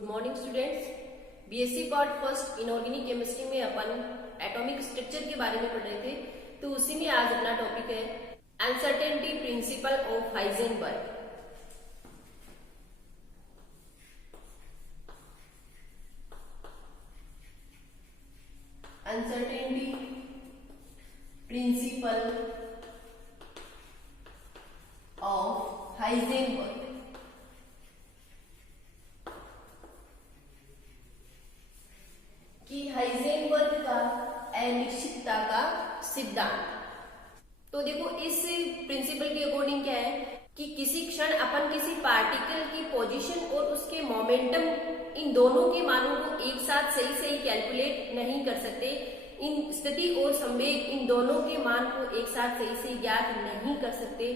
Good morning students. BSc part first inorganic chemistry में अपन atomic structure के बारे में पढ़ रहे थे, तो उसी में आज अपना टॉपिक है uncertainty principle of Heisenberg. Uncertainty principle of Heisenberg. कि हाइजेनबर्ग का अनिश्चितता का सिद्धांत। तो देखो इस प्रिंसिपल के अकॉर्डिंग क्या है कि किसी क्षण अपन किसी पार्टिकल की पोजीशन और उसके मोमेंटम इन दोनों के मानों को एक साथ सही कैलकुलेट नहीं कर सकते। इन स्थिति और संवेग इन दोनों के मान को एक साथ सही ज्ञात नहीं कर सकते।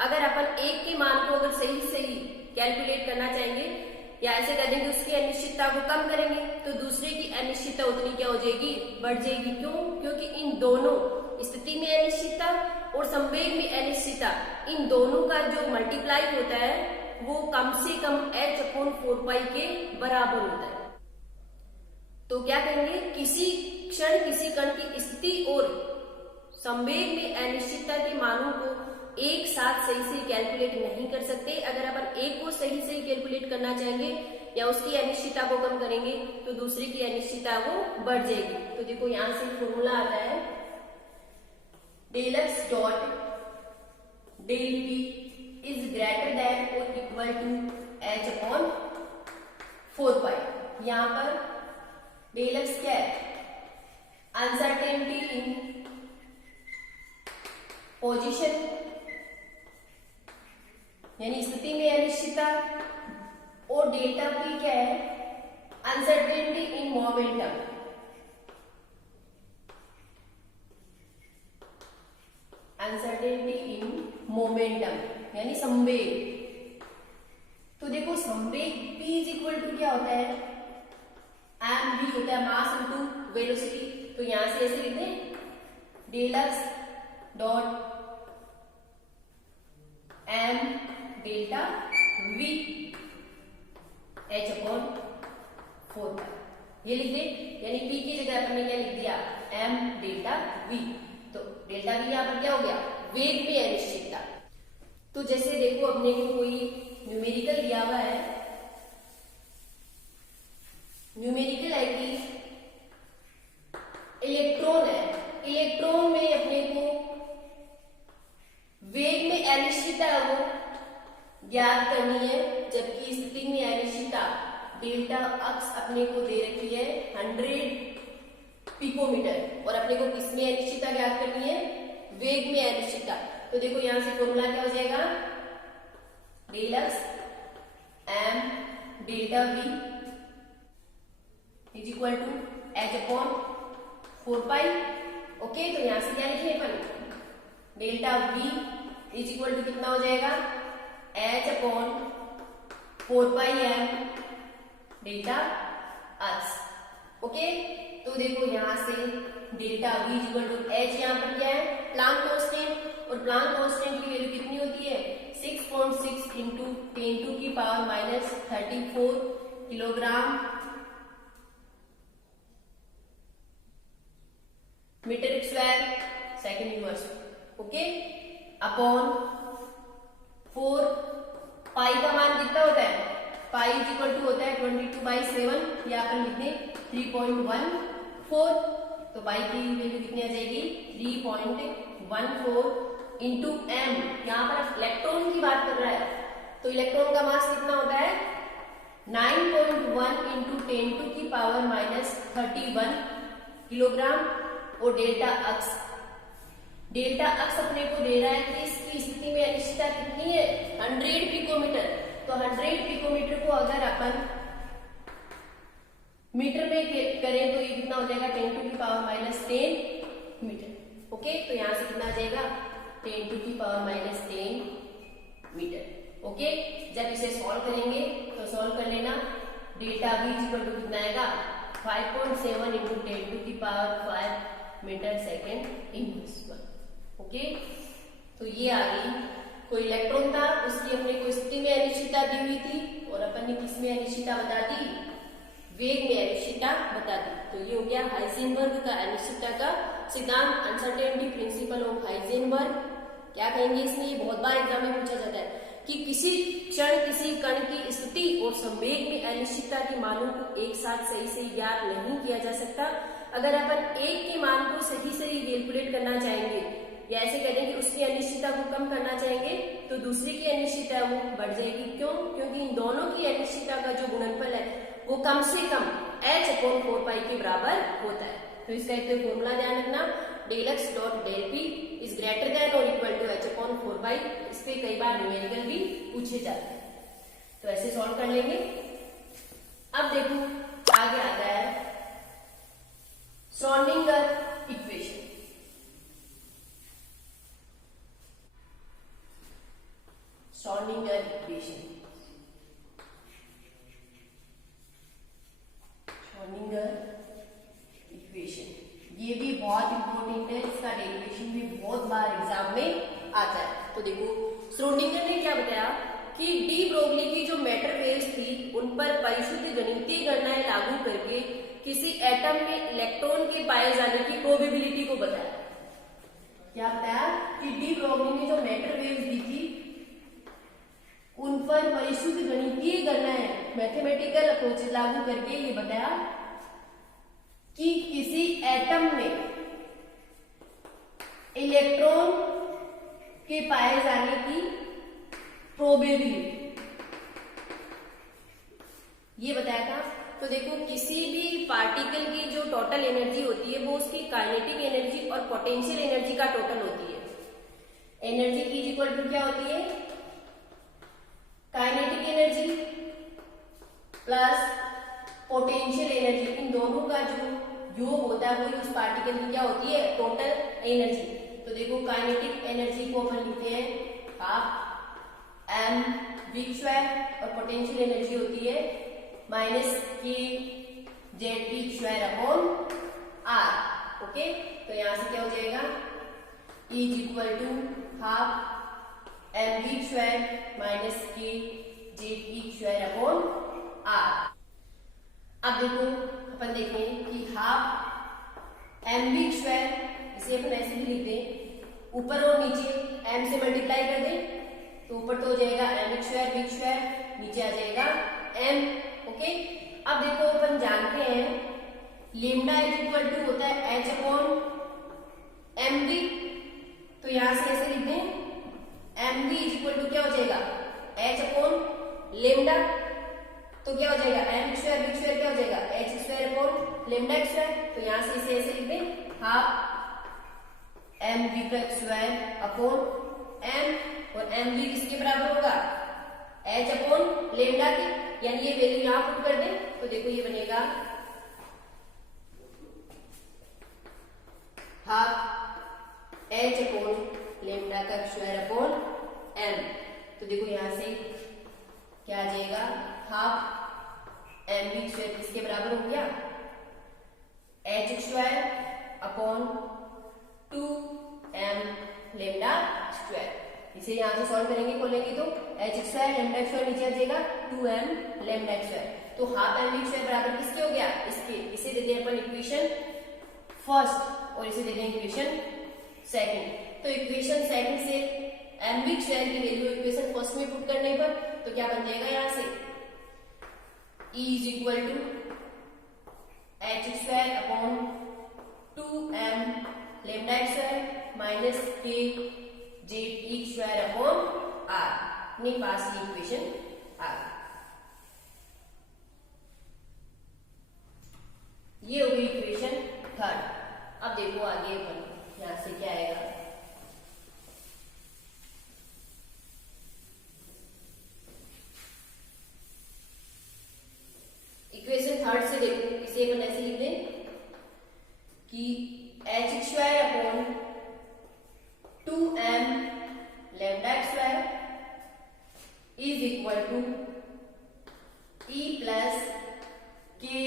अगर अपन एक के मान को अगर सही कैलकुलेट करना चाहेंगे या ऐसे कर देंगे उसकी अनिश्चितता को कम करेंगे तो दूसरे की अनिश्चितता उतनी क्या हो जाएगी, बढ़ जाएगी। क्यों? क्योंकि इन दोनों स्थिति में अनिश्चितता और संवेग में अनिश्चितता इन दोनों का जो मल्टीप्लाई होता है वो कम से कम h/4π के बराबर होता है। तो क्या करेंगे, किसी क्षण किसी कण की स्थिति और संवेग में अनिश्चितता के मानों को एक साथ सही कैलकुलेट नहीं कर सकते। अगर अपन एक को सही कैलकुलेट करना चाहेंगे या उसकी अनिश्चितता को कम करेंगे तो दूसरे की अनिश्चितता वो बढ़ जाएगी। तो देखो यहां से फॉर्मूला आता है del x dot del p is greater than और इक्वल टू h/4π। यहां पर del x क्या है, अनसर्टेनिटी इन पोजीशन यानी स्थिति में अनिश्चितता, और डेल्टा पी क्या है, uncertainty in momentum. Uncertainty in momentum यानी संवेग। तो देखो संवेग p इज इक्वल टू क्या होता है, एम भी होता है मास इनटू वेलोसिटी। तो यहां से ऐसे लिख दें del x dot m delta v h/4π ये लिख दे। यानी p की जगह अपन ने क्या लिख दिया, m डेल्टा v। तो डेल्टा v यहां पर क्या हो गया, वेग में अनिश्चितता। तो जैसे देखो अपने को कोई न्यूमेरिकल दिया हुआ है, न्यूमेरिकल है कि इलेक्ट्रॉन है, इलेक्ट्रॉन में अपने को वेग में अनिश्चितता वो ज्ञात करनी है, जबकि स्थिति में अनिश्चितता डेल्टा अक्स अपने को दे रखी है 100 पिकोमीटर, और अपने को किसमें अनिश्चितता ज्ञात करनी है, वेग में अनिश्चितता। तो देखो यहां से फॉर्मूला क्या हो जाएगा, del x m delta v is equal to h/4π। Okay, तो यहां से क्या लिखे अपन, delta v is equal to कितना हो जाएगा, h/4πm डेल्टा एक्स। ओके, तो देखो यहां से delta v is equal to h, यहां पर क्या है, प्लांक कांस्टेंट, और प्लांक कांस्टेंट की वैल्यू कितनी होती है, 6.6 into 10⁻34 kilogram metre square second inverse. Okay, upon 4 pi का मान कितना होता है, पाई इज इक्वल टू होता है 22/7, या अपन लिख दें 3.14। तो पाई की वैल्यू कितनी आ जाएगी, 3.14 इंटू एम। यहां पर इलेक्ट्रॉन की बात कर रहा है, तो इलेक्ट्रॉन का मास कितना होता है 9.1 इंटू 10⁻31 किलोग्राम। और डेल्टा अक्स, डेल्टा अक्स अपने को दे रहा है कि इसकी स्थिति में अनिश्चितता कितनी है, 100 पिकोमीटर। तो 100 पिकोमीटर को अगर अपन मीटर में करें तो ये कितना हो जाएगा, 10⁻10 मीटर। ओके, तो यहां से कितना आ जाएगा, 10⁻10 मीटर। ओके, जब इसे सॉल्व करेंगे तो सॉल्व कर लेना, डेल्टा v इक्वल टू कितना आएगा, 5.7 into 10⁵ metre second inverse. Okay, तो ये आ गई, कोई इलेक्ट्रॉन था उसकी अपने को स्थिति में अनिश्चितता दी हुई थी और अपन अपनी किस में अनिश्चितता बता दी, वेग में अनिश्चितता बता दी। तो ये हो गया हाइजेनबर्ग का अनिश्चितता का सिद्धांत, अनसर्टेनिटी प्रिंसिपल ऑफ हाइजेनबर्ग। क्या कहेंगे इसमें, ये बहुत बार एग्जाम में पूछा जाता है कि किसी क्षण किसी कण की स्थिति और संवेग में अनिश्चितता के मानों को एक साथ सही से ज्ञात नहीं किया जा सकता। अगर अपन एक के मान को सही सही कैलकुलेट करना चाहेंगे या ऐसे कह दें कि उसकी अनिश्चितता को कम करना चाहेंगे तो दूसरी की अनिश्चितता वो बढ़ जाएगी। क्यों? क्योंकि इन दोनों की अनिश्चितता का जो गुणनफल है वो कम से कम h/4π के बराबर होता है। तो इसका एक फॉर्मूला ध्यान रखना, del x dot del p is greater than और इक्वल टू h/4π। इस पे कई बार न्यूमेरिकल भी पूछे जाते हैं, तो ऐसे सॉल्व कर लेंगे। अब देखो आगे आता है Schrodinger equation. Schrodinger equation, Schrodinger equation ये भी बहुत इंपॉर्टेंट है, इसका डेरिवेशन भी बहुत बार एग्जाम में आता है। तो देखो श्रोडिंगर ने क्या बताया कि डी ब्रोगली की जो मैटर वेव्स थी उन पर परिशुद्ध गणितीय गणनाएं लागू करके किसी एटम में इलेक्ट्रॉन के पाए जाने की प्रोबेबिलिटी को बताया। क्या बताया कि डी ब्रोगली ने जो मैटर वेव्स दी थी उन पर परिशुद्ध गणितीय गणनाएं मैथमेटिकल अप्रोच लागू करके ये बताया कि किसी एटम में इलेक्ट्रॉन के पाए जाने की प्रोबेबिलिटी ये बताया था। तो देखो किसी भी पार्टिकल की जो टोटल एनर्जी होती है वो उसकी काइनेटिक एनर्जी और पोटेंशियल एनर्जी का टोटल होती है। एनर्जी इज इक्वल टू क्या होती है, kinetic energy plus potential energy, इन दोनों का जो योग होता है वो उस पार्टिकल की क्या होती है, टोटल एनर्जी। तो देखो काइनेटिक एनर्जी को अपन लिखते हैं हाफ एम वी स्क्वायर और पोटेंशियल एनर्जी होती है minus k z v square upon r. Okay, तो यहां से क्या हो जाएगा, is equal to half m v square minus k z v square upon r. अब देखो अपन देखें कि हाफ एम वी स्क्वायर, इसे अपन ऐसे भी लिख दें, ऊपर और नीचे एम से मल्टीप्लाई कर दें तो ऊपर तो हो जाएगा एम स्क्वायर वी स्क्वायर, नीचे आ जाएगा एम। ओके, अब देखो अपन जानते हैं लेमडा इज इक्वल टू होता है एच अपॉन एम वी, तो यहां से ऐसे लिख दें m v is equal to क्या हो जाएगा एच अपॉन लेमडा, तो क्या हो जाएगा एम स्क्वायर वी स्क्वायर क्या हो जाएगा H square upon lambda square. तो यहां से इसे ऐसे लिख दें हाफ एम वी का स्क्वायर अपॉन एम, और एम वी किसके बराबर होगा एच अपॉन लेमडा के, यानी ये वैल्यू यहां पुट कर दें तो देखो ये बनेगा हाफ एच अपॉन लेमडा का स्क्वायर अपॉन एम। तो देखो यहां से क्या आ जाएगा हाफ एम वी स्क्वायर किसके बराबर हो गया H square upon 2m lambda square. इसे यहां से सॉल्व करेंगे, खोलेंगे तो एच स्क्वायर लेमडा स्क्वायर नीचे आ जाएगा 2m लेमडा स्क्वायर। तो हाफ एम वी स्क्वायर बराबर किसके हो गया इसके, इसे दे दें अपन इक्वेशन फर्स्ट और इसे दे दें इक्वेशन सेकंड। तो इक्वेशन सेकंड से एम वी स्क्वायर की वैल्यू इक्वेशन फर्स्ट में पुट करने पर तो क्या बन जाएगा यहां से E is equal to h square upon 2m lambda square minus k z e square upon r. अपने पास ये इक्वेशन आ गई। ये हो गई इक्वेशन थर्ड। अब देखो आगे अपन यहां से क्या आएगा, इक्वेशन थर्ड से देखो इसे अपन ऐसे लिख दें कि h square upon 2m lambda square is equal to e plus k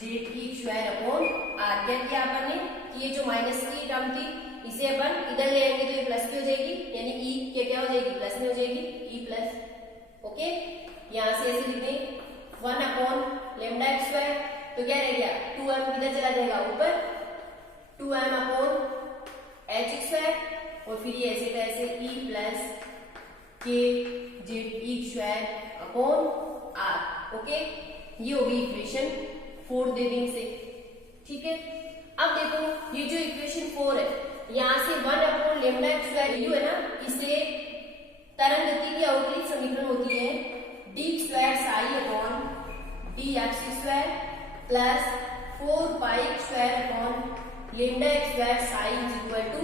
z e square upon r. क्या किया अपन ने कि ये जो माइनस की टर्म थी इसे अपन इधर ले आएंगे तो ये प्लस की हो जाएगी, यानी ई के क्या हो जाएगी प्लस में हो जाएगी, ई प्लस ओके, यहां से ऐसे लिख दें 1 अपॉन लेमडा एक्स स्क्वायर, तो क्या रह गया 2m किधर चला जाएगा ऊपर, 2m अपॉन एच स्क्वायर, और फिर ये ऐसे का ऐसे e plus k z e square upon r. Okay, ये हो गई इक्वेशन 4 दे दें इसे। ठीक है, अब देखो ये जो इक्वेशन 4 है, यहां से 1 upon lambda x square value है ना, इसे तरंग गति की अवकलित समीकरण होती है d square psi upon d x square plus 4 pi square upon lambda x square psi is equal to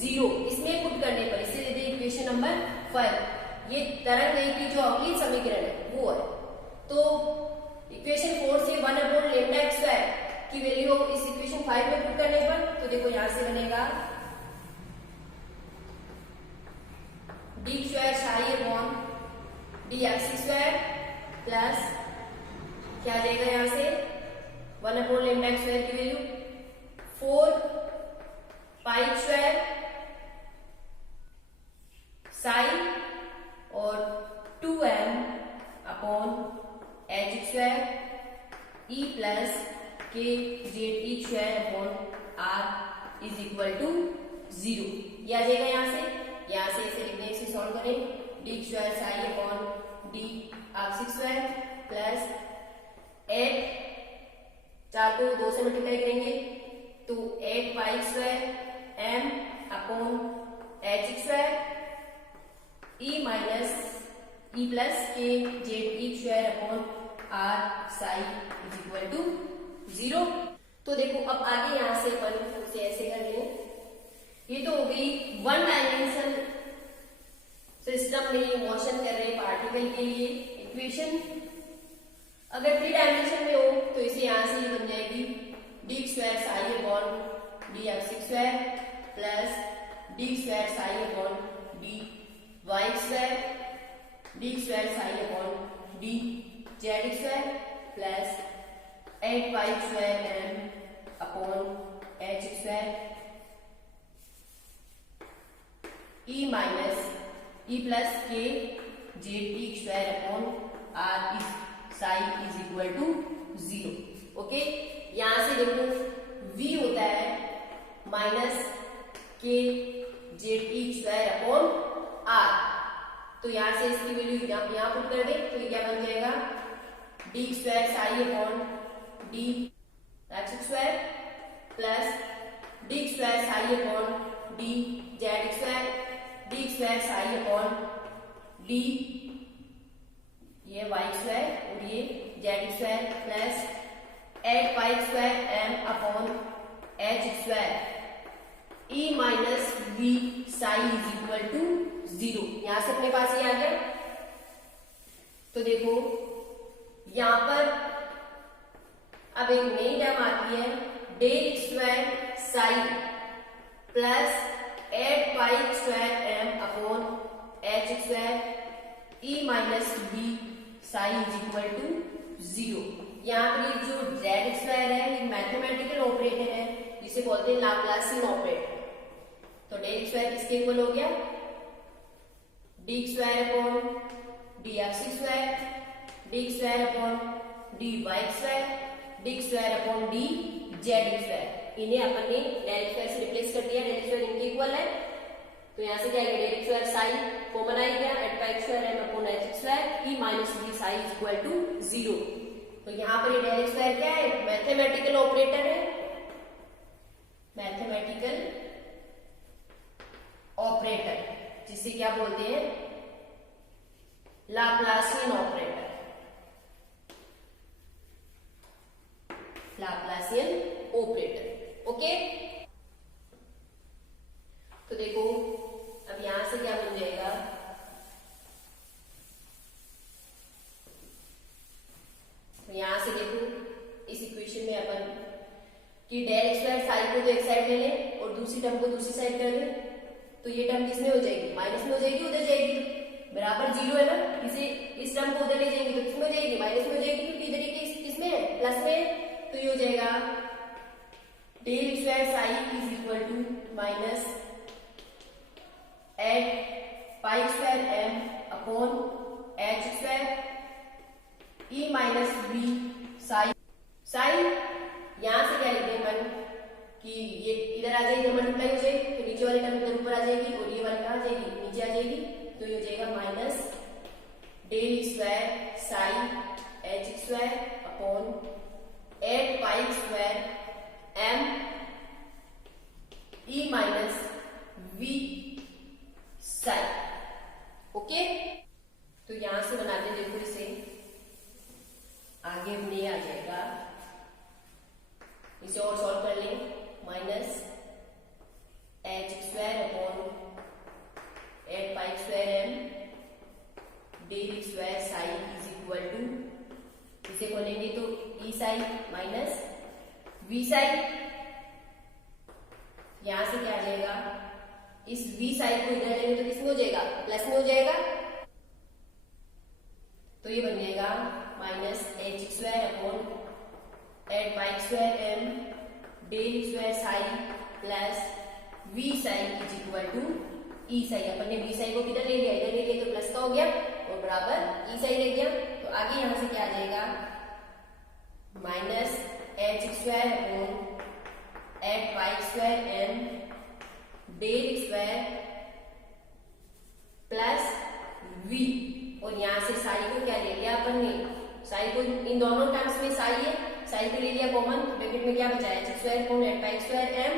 0। इसमें पुट करने पर इसे दे दे इक्वेशन नंबर 5। ये तरंग गति की जो अवकलित समीकरण है वो है। तो इक्वेशन 4 से 1 अपॉन लेमडा एक्स स्क्वायर की वैल्यू इस इक्वेशन 5 में पुट करने पर, तो देखो यहां से बनेगा d square psi upon d x square plus क्या आ जाएगा यहां से 1 अपॉन लेमडा एक्स स्क्वायर की वैल्यू 4 पाई स्क्वायर साई और 2m upon h square e plus k z e square upon r is equal to 0। ये आ जाएगा यहां से इसे लिखने से सॉल्व करें d square psi upon d x square plus 8 4 को 2 से मल्टीप्लाई करेंगे तो 8 pi square m upon h square E minus E plus k z e square upon r psi is equal to 0। तो देखो अब आगे यहां से अपन उसे ऐसे कर लें, ये तो हो गई 1 डायमेंशन सिस्टम में मोशन कर रहे पार्टिकल के लिए इक्वेशन। अगर 3 डायमेंशन में हो तो इसे यहां से ये बन जाएगी d square psi upon d x square plus d square psi upon d y square, d square psi upon d z square plus 8 pi square m upon h square E minus E plus k z e square upon r is psi is equal to 0। Okay, यहां से देखो v होता है minus k z e square upon r, तो यहां से इसकी value यहां पुट कर दे तो ये क्या बन जाएगा d square psi upon d x square plus d square psi upon d z square, d square psi upon d ये वाई स्क्वायर और ये z square plus 8 pi square m upon h square E minus v psi is equal to 0। यहां से अपने पास ये आ गया। तो देखो यहां पर अब एक नई टर्म आती है del square psi plus 8 pi square m upon h square E minus b psi is equal to 0। यहाँ पर जो जेड स्क्वायर है ये मैथमेटिकल ऑपरेटर है जिसे बोलते हैं लाप्लासियन ऑपरेटर। तो डेल स्क्वायर किसके इक्वल हो गया d square upon d x square, d square upon d y square, d square upon d z square. इन्हें अपन ने डेल स्क्वायर से रिप्लेस कर दिया, डेल स्क्वायर इनके इक्वल है तो यहाँ से क्या आएगा डेल स्क्वायर साई कॉमन आएगा 8 pi square m upon h square E minus b psi is equal to 0। तो यहाँ पर ये डेल स्क्वायर क्या है मैथमेटिकल ऑपरेटर है, मैथमेटिकल ऑपरेटर जिसे क्या बोलते हैं Laplacian operator, Laplacian operator. Okay, तो देखो अब यहां से क्या बन जाएगा तो यहां से देखो इस इक्वेशन में अपन कि डेल स्क्वायर साई को तो एक साइड ले लें और दूसरी टर्म को दूसरी साइड कर दें तो ये टर्म किसमें हो जाएगी माइनस में हो जाएगी, उधर जाएगी तो बराबर 0 है ना, इसे इस टर्म को उधर ले जाएंगे तो किसमें हो जाएगी माइनस में हो जाएगी क्योंकि इधर ही किसमें है प्लस में। तो ये हो जाएगा del square psi is equal to minus 8 pi square m upon h psi psi यहां से क्या लिखते हैं अपन कि ये इधर आ जाएगी, मल्टीप्लाई हो जाएगी, तो नीचे वाली टर्म इधर ऊपर आ जाएगी और ये वाली कहां जाएगी, नीचे आ जाएगी। तो ये हो जाएगा minus del square psi h square upon 8 pi square m e minus v psi. Okay, तो यहां से बनाते देखो इसे, आगे अपने आ जाएगा, इसे और सॉल्व कर लें। Minus h square upon 8 pi square m del square psi is equal to, इसे खोलेंगे तो e psi minus v psi. यहां से क्या आ जाएगा, इस वी साई को इधर लेंगे तो किसमें हो जाएगा, प्लस में हो जाएगा। तो ये बन जाएगा minus h square upon 8 pi square m del square psi plus v psi is equal to E psi. अपन ने वी साई को किधर ले लिया, इधर ले लिया तो प्लस का हो गया और बराबर ई साई ले गया। तो आगे यहां से क्या आ जाएगा, minus h square upon 8 pi square m del square plus v, और यहां से साई को क्या ले लिया अपन ने, साई को इन दोनों टर्म्स में साई है, साई को ले लिया कॉमन, ब्रैकेट में क्या बचा है, h square upon 8 pi square m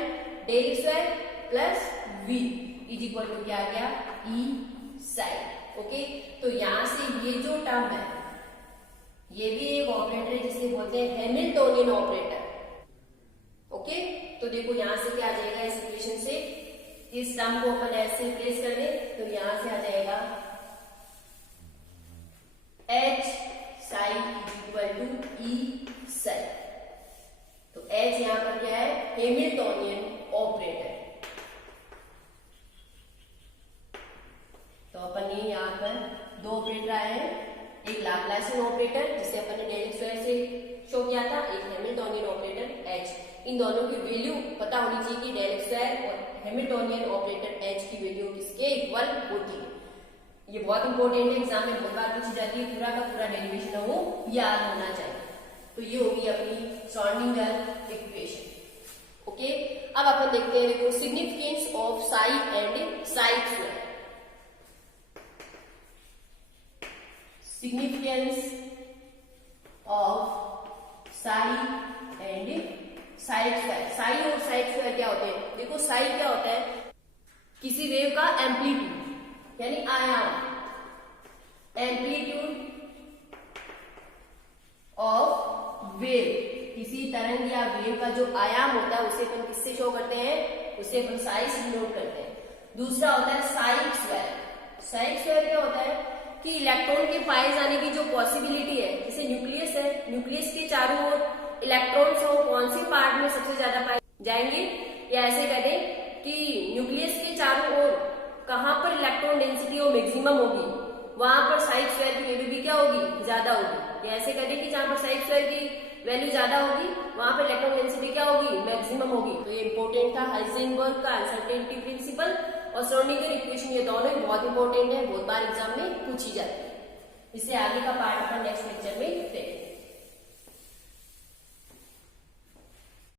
del square plus v is equal to क्या आ गया, ई साई। ओके, तो यहां से ये जो टर्म है ये भी एक ऑपरेटर है जिसे बोलते हैं हैमिल्टोनियन ऑपरेटर। ओके, तो देखो यहां से क्या आ जाएगा, इस इक्वेशन से इस टर्म को अपन ऐसे रिप्लेस कर दें तो यहां से आ जाएगा H psi equal to E Sai. तो एच यहां पर क्या है, हैमिल्टोनियन ऑपरेटर। तो अपन ने यहां पर दो ऑपरेटर आए हैं, एक लाप्लासियन ऑपरेटर जिसे अपन ने डेल स्क्वायर से शो किया था, एक हैमिल्टोनियन ऑपरेटर एच। इन दोनों की वैल्यू पता होनी चाहिए कि डेल स्क्वायर और हैमिल्टोनियन ऑपरेटर एच की वैल्यू किसके इक्वल होती है। ये बहुत इंपॉर्टेंट है, एग्जाम में बहुत बार पूछी जाती है, पूरा का पूरा डेरिवेशन हो याद होना चाहिए। तो ये होगी अपनी श्रोडिंगर इक्वेशन। ओके, अब अपन देखते हैं, देखो significance of Sai and Sai square. Significance of Sai and Sai square. Psi और साई स्क्वायर क्या होते हैं, देखो साई क्या होता है, किसी वेव का एम्पलीट्यूड यानी आयाम, एम्पलीट्यूड ऑफ वेव, किसी तरंग या वेव का जो आयाम होता है उसे अपन किससे शो करते हैं, उसे अपन साई से डिनोट करते हैं। दूसरा होता है साई स्क्वायर। साई स्क्वायर क्या होता है कि इलेक्ट्रॉन के पाए जाने की जो पॉसिबिलिटी है, जैसे न्यूक्लियस है, न्यूक्लियस के चारों ओर इलेक्ट्रॉन्स हो, कौन से पार्ट में सबसे ज्यादा पाए जाएंगे, या ऐसे कहें कि न्यूक्लियस के चारों ओर कहां पर इलेक्ट्रॉन डेंसिटी मैक्सिमम होगी, वहां पर साई स्क्वायर की वैल्यू भी क्या होगी, ज्यादा होगी। या ऐसे कहें कि जहां पर साई स्क्वायर की वैल्यू ज्यादा होगी वहां पर इलेक्ट्रॉन डेंसिटी क्या होगी, मैक्सिमम होगी। तो ये इंपॉर्टेंट था हाइजेनबर्ग का अनसर्टेनिटी प्रिंसिपल और श्रोडिंगर इक्वेशन, ये दोनों ही बहुत इंपॉर्टेंट है, बहुत बार एग्जाम में पूछी जाती है। इससे आगे का पार्ट अपन नेक्स्ट लेक्चर में देखेंगे।